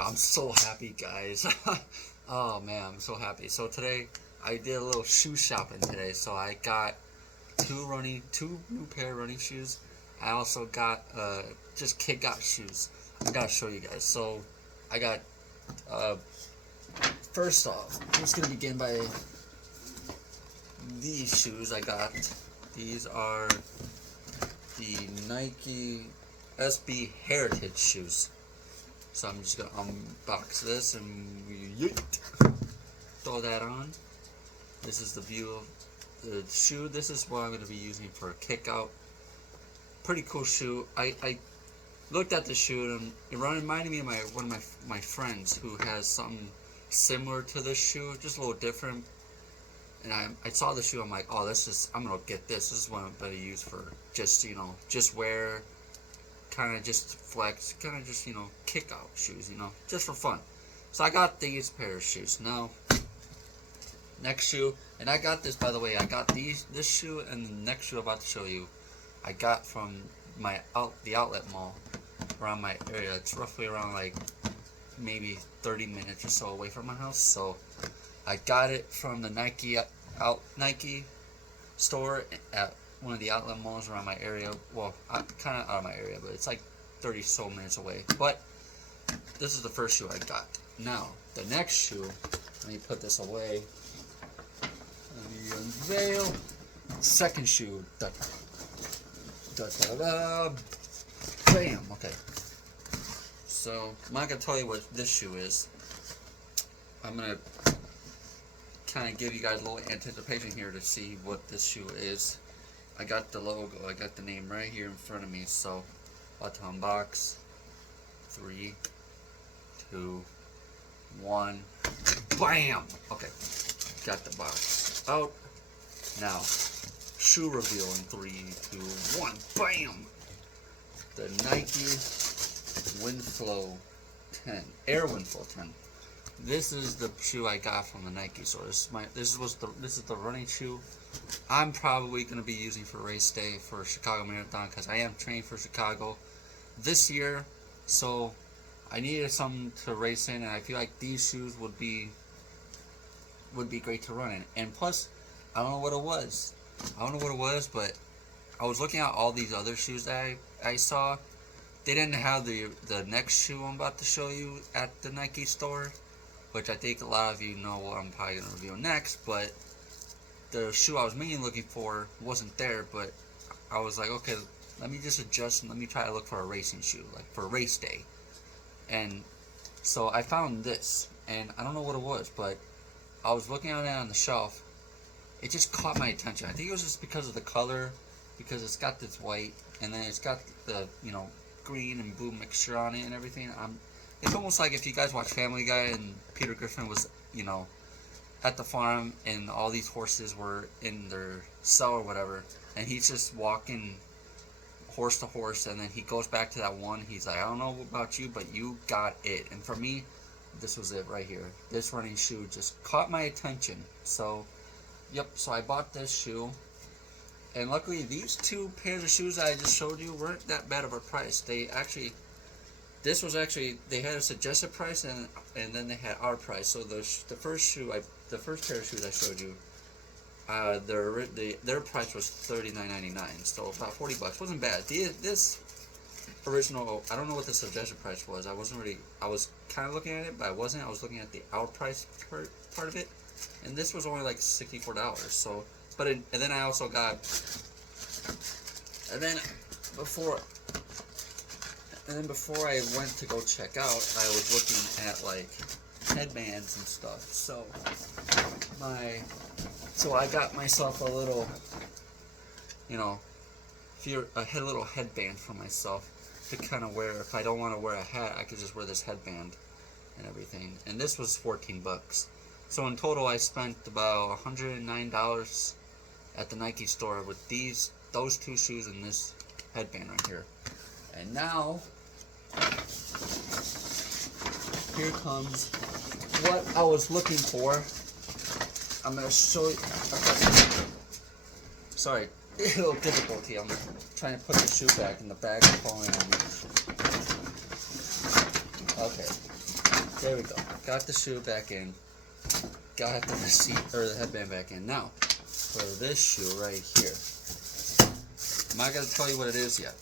I'm so happy, guys. Oh man, I'm so happy. So today I did a little shoe shopping today. So I got two new pair of running shoes. I also got just kid got shoes. I gotta show you guys. So I got uh, first off, I'm just gonna begin by these shoes I got. These are the Nike SB Heritage shoes. So I'm just gonna unbox this and throw that on. This is the view of the shoe. This is what I'm gonna be using for a kick out. Pretty cool shoe. I looked at the shoe and it reminded me of one of my friends who has something similar to this shoe, just a little different. And I saw the shoe. I'm like, oh, I'm gonna get this. This is one I'm gonna use for just just wear, kind of just flex, kind of just kick out shoes, just for fun. So I got these pair of shoes. Now, next shoe, and I got this, by the way. I got this shoe and the next shoe I'm about to show you. I got from the outlet mall around my area. It's roughly around like maybe 30 minutes or so away from my house. So I got it from the Nike store at one of the outlet malls around my area. Well, I'm kind of out of my area, but it's like 30 so minutes away. But this is the first shoe I got. Now, the next shoe, let me put this away. Let me unveil. Second shoe. Da, da, da, da. Bam. Okay. So, I'm not going to tell you what this shoe is. I'm going to kind of give you guys a little anticipation here to see what this shoe is. I got the logo, I got the name right here in front of me, so about to unbox. 3, 2, 1, BAM! Okay, got the box out. Now, shoe reveal in 3, 2, 1, BAM! The Nike Windflow 10, Air Windflow 10. This is the shoe I got from the Nike store. This is the running shoe I'm probably going to be using for race day for Chicago Marathon, because I am training for Chicago this year. So I needed something to race in, and I feel like these shoes would be great to run in. And plus, I don't know what it was. But I was looking at all these other shoes that I saw. They didn't have the next shoe I'm about to show you at the Nike store, which I think a lot of you know what I'm probably going to review next. But the shoe I was mainly looking for wasn't there, but I was like, okay, let me just adjust and let me try to look for a racing shoe, like for race day. And so I found this, and I don't know what it was, but I was looking at it on the shelf. It just caught my attention. I think it was just because of the color, because it's got this white, and then it's got the green and blue mixture on it and everything. It's almost like if you guys watch Family Guy and Peter Griffin was, at the farm and all these horses were in their cell or whatever, and he's just walking horse to horse, and then he goes back to that one. He's like, I don't know about you, but you got it. And for me, this was it right here. This running shoe just caught my attention. So, yep, so I bought this shoe. And luckily, these two pairs of shoes I just showed you weren't that bad of a price. They had a suggested price, and then they had our price. So the first pair of shoes I showed you, their price was $39.99, so about $40. Wasn't bad. This original, I don't know what the suggested price was. I was kind of looking at it, but I wasn't. I was looking at the our price part of it, and this was only like $64. So, and then I also got, and then before I went to go check out, I was looking at like headbands and stuff. So I got myself a little, a little headband for myself to kind of wear. If I don't want to wear a hat, I could just wear this headband and everything. And this was $14. So in total, I spent about $109 at the Nike store with those two shoes and this headband right here. And now, here comes what I was looking for. I'm going to show you. Okay. Sorry, a little difficulty. I'm trying to put the shoe back in the bag and falling on me. Okay. There we go. Got the shoe back in. Got the receipt or the headband back in. Now, for this shoe right here, I'm not gonna tell you what it is yet.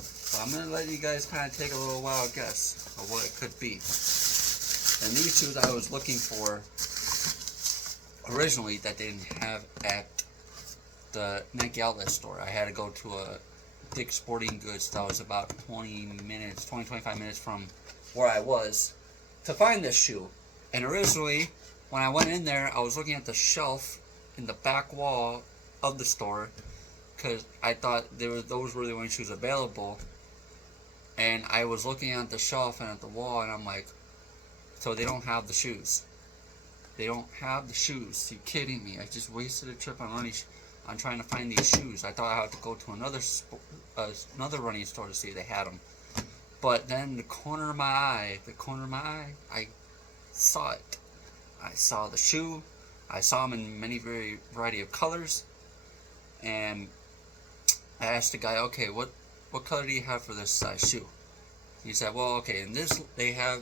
So I'm gonna let you guys kind of take a little wild guess of what it could be. And these shoes I was looking for originally that they didn't have at the Nike outlet store. I had to go to a Dick's Sporting Goods that was about 25 minutes from where I was to find this shoe. And originally, when I went in there, I was looking at the shelf in the back wall of the store because I thought those were the only shoes available. And I was looking at the shelf and at the wall, and I'm like, so they don't have the shoes. They don't have the shoes. You kidding me? I just wasted a trip on trying to find these shoes. I thought I had to go to another running store to see if they had them. But then the corner of my eye, I saw it. I saw the shoe. I saw them in many variety of colors. And I asked the guy, okay, what color do you have for this size shoe? He said, well, okay, in this they have.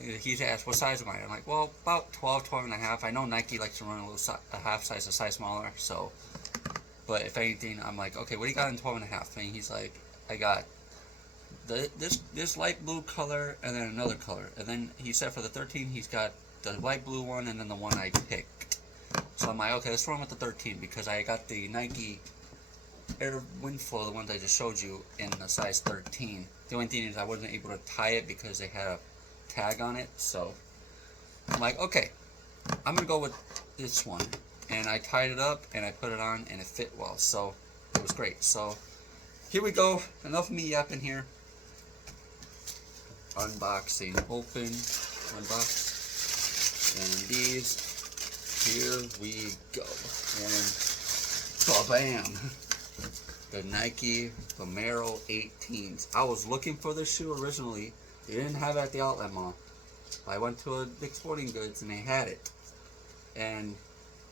He asked, what size am I? I'm like, well, about 12 and a half. I know Nike likes to run a half size, a size smaller, so. But if anything, I'm like, okay, what do you got in 12 and a half? And he's like, I got this light blue color and then another color. And then he said for the 13, he's got the light blue one and then the one I picked. So I'm like, okay, let's run with the 13 because I got the Nike Air Windflow, the ones I just showed you, in a size 13. The only thing is I wasn't able to tie it because they had a tag on it. So I'm like, okay, I'm gonna go with this one. And I tied it up and I put it on and it fit well. So it was great. So here we go. Enough of me yapping here. Unboxing, open, unbox. And these, here we go. And ba-bam. The Nike Vomero 18s. I was looking for this shoe originally. They didn't have it at the outlet mall. I went to a Dick's Sporting Goods and they had it. And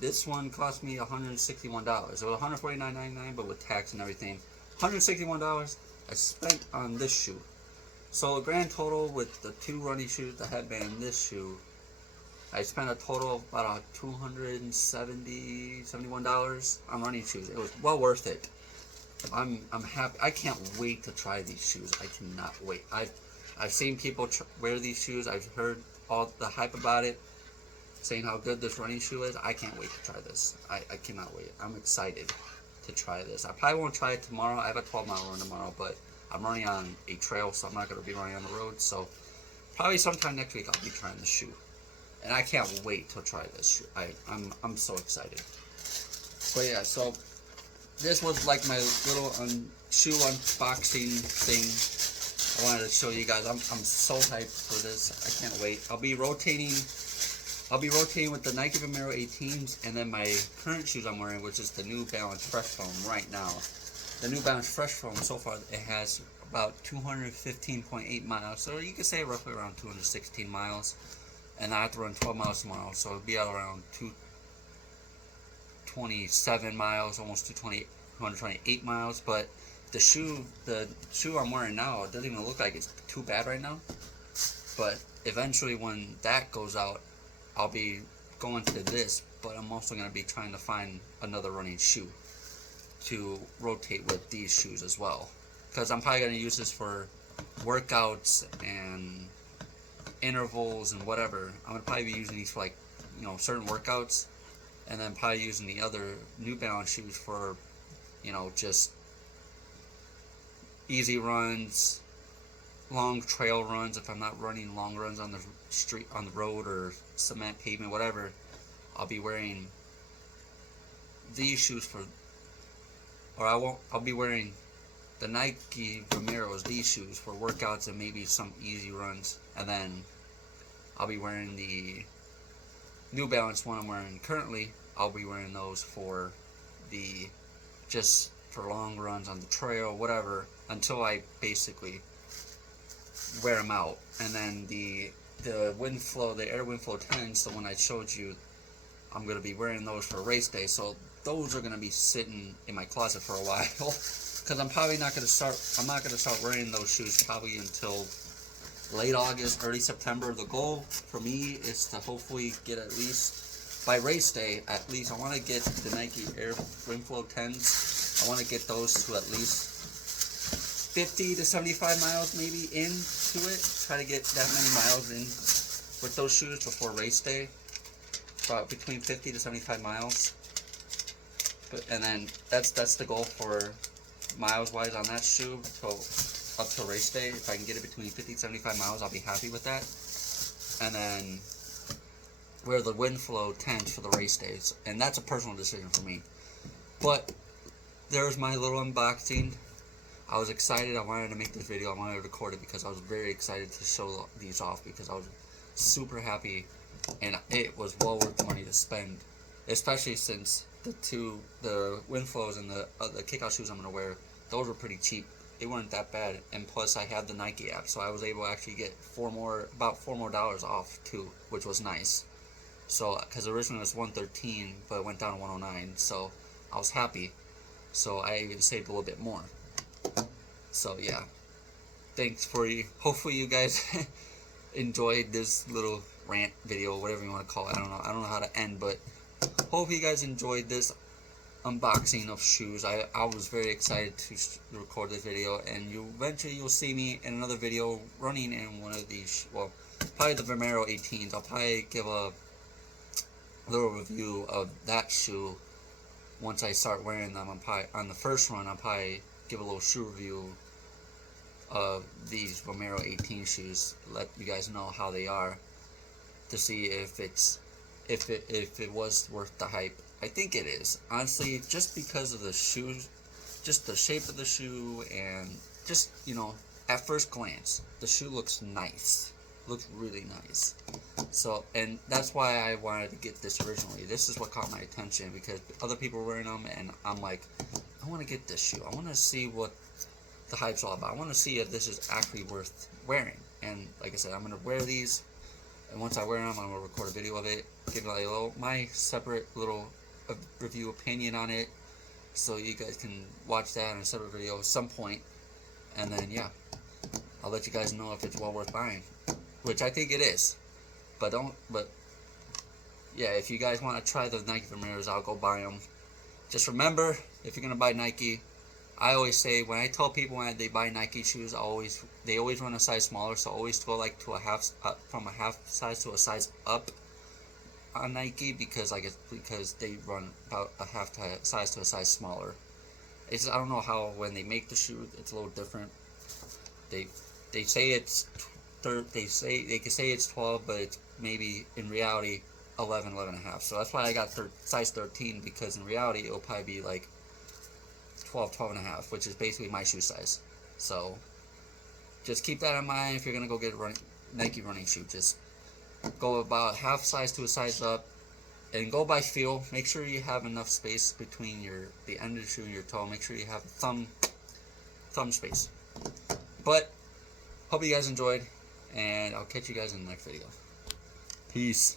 this one cost me $161. It was $149.99, but with tax and everything, $161 I spent on this shoe. So a grand total with the two running shoes, the headband, and this shoe, I spent a total of about $271 on running shoes. It was well worth it. I'm happy. I can't wait to try these shoes. I cannot wait. I've seen people wear these shoes. I've heard all the hype about it, saying how good this running shoe is. I can't wait to try this. I cannot wait. I'm excited to try this. I probably won't try it tomorrow. I have a 12-mile run tomorrow, but I'm running on a trail, so I'm not going to be running on the road. So probably sometime next week I'll be trying the shoe. And I can't wait to try this shoe. I'm so excited. But yeah, so this was like my little shoe unboxing thing. I wanted to show you guys. I'm so hyped for this. I can't wait. I'll be rotating with the Nike Vomero 18s and then my current shoes I'm wearing, which is the New Balance Fresh Foam right now. The New Balance Fresh Foam, so far, it has about 215.8 miles. So you could say roughly around 216 miles. And I have to run 12 miles tomorrow, so it'll be at around 227 miles, almost 228 miles. But the shoe I'm wearing now, it doesn't even look like it's too bad right now. But eventually when that goes out, I'll be going to this, but I'm also going to be trying to find another running shoe to rotate with these shoes as well. Because I'm probably going to use this for workouts and intervals and whatever. I'm going to probably be using these for like, certain workouts. And then probably using the other New Balance shoes for, just easy runs, long trail runs. If I'm not running long runs on the street, on the road or cement pavement, whatever, I'll be wearing these shoes I'll be wearing the Nike Vomeros, these shoes for workouts and maybe some easy runs. And then I'll be wearing the New Balance one I'm wearing currently. I'll be wearing those for just for long runs on the trail, whatever, until I basically wear them out. And then the Air Windflow 10s, the one I showed you, I'm going to be wearing those for race day. So those are going to be sitting in my closet for a while. Because I'm not going to start wearing those shoes probably until late August, early September. The goal for me is to hopefully get at least by race day. At least I want to get the Nike Air Rimflow 10s. I want to get those to at least 50 to 75 miles maybe into it. Try to get that many miles in with those shoes before race day. About between 50 to 75 miles. And then that's the goal for miles wise on that shoe. So up to race day, if I can get it between 50 and 75 miles, I'll be happy with that. And then wear the Windflow 10s for the race days, and that's a personal decision for me. But there's my little unboxing. I was excited. I wanted to make this video. I wanted to record it because I was very excited to show these off because I was super happy, and it was well worth the money to spend, especially since the Windflows and the kickout shoes I'm gonna wear, those were pretty cheap. They weren't that bad, and plus I had the Nike app, so I was able to actually get about $4 more off too, which was nice. So, because originally it was $113, but it went down to $109, so I was happy. So I even saved a little bit more. So yeah, thanks for you. Hopefully you guys enjoyed this little rant video, whatever you want to call it. I don't know how to end, but hope you guys enjoyed this unboxing of shoes. I was very excited to record this video, and eventually you'll see me in another video running in one of these, well, probably the Vomero 18s. I'll probably give a little review of that shoe once I start wearing them. On the first run, I'll probably give a little shoe review of these Vomero 18 shoes, let you guys know how they are, to see if it was worth the hype. I think it is, honestly, just because of the shoes, just the shape of the shoe, and just, at first glance, the shoe looks nice. Looks really nice. So, and that's why I wanted to get this originally. This is what caught my attention, because other people were wearing them, and I'm like, I want to get this shoe. I want to see what the hype's all about. I want to see if this is actually worth wearing. And like I said, I'm going to wear these, and once I wear them, I'm going to record a video of it, give like my separate little review opinion on it, so you guys can watch that in a separate video at some point. And then yeah, I'll let you guys know if it's well worth buying, which I think it is. But yeah, if you guys want to try the Nike Vomeros, I'll go buy them. Just remember, if you're gonna buy Nike, I always say, when I tell people when they buy Nike shoes, they always run a size smaller, so always go like to from a half size to a size up on Nike, because they run about a half size to a size smaller. I don't know how, when they make the shoe, it's a little different. They say it's they can say it's 12, but it's maybe in reality 11 and a half. So that's why I got size 13, because in reality it'll probably be like 12 and a half, which is basically my shoe size. So just keep that in mind if you're gonna go get a Nike running shoe. Just go about half size to a size up, and go by feel. Make sure you have enough space between the end of the shoe and your toe. Make sure you have thumb space. But hope you guys enjoyed, and I'll catch you guys in the next video. Peace.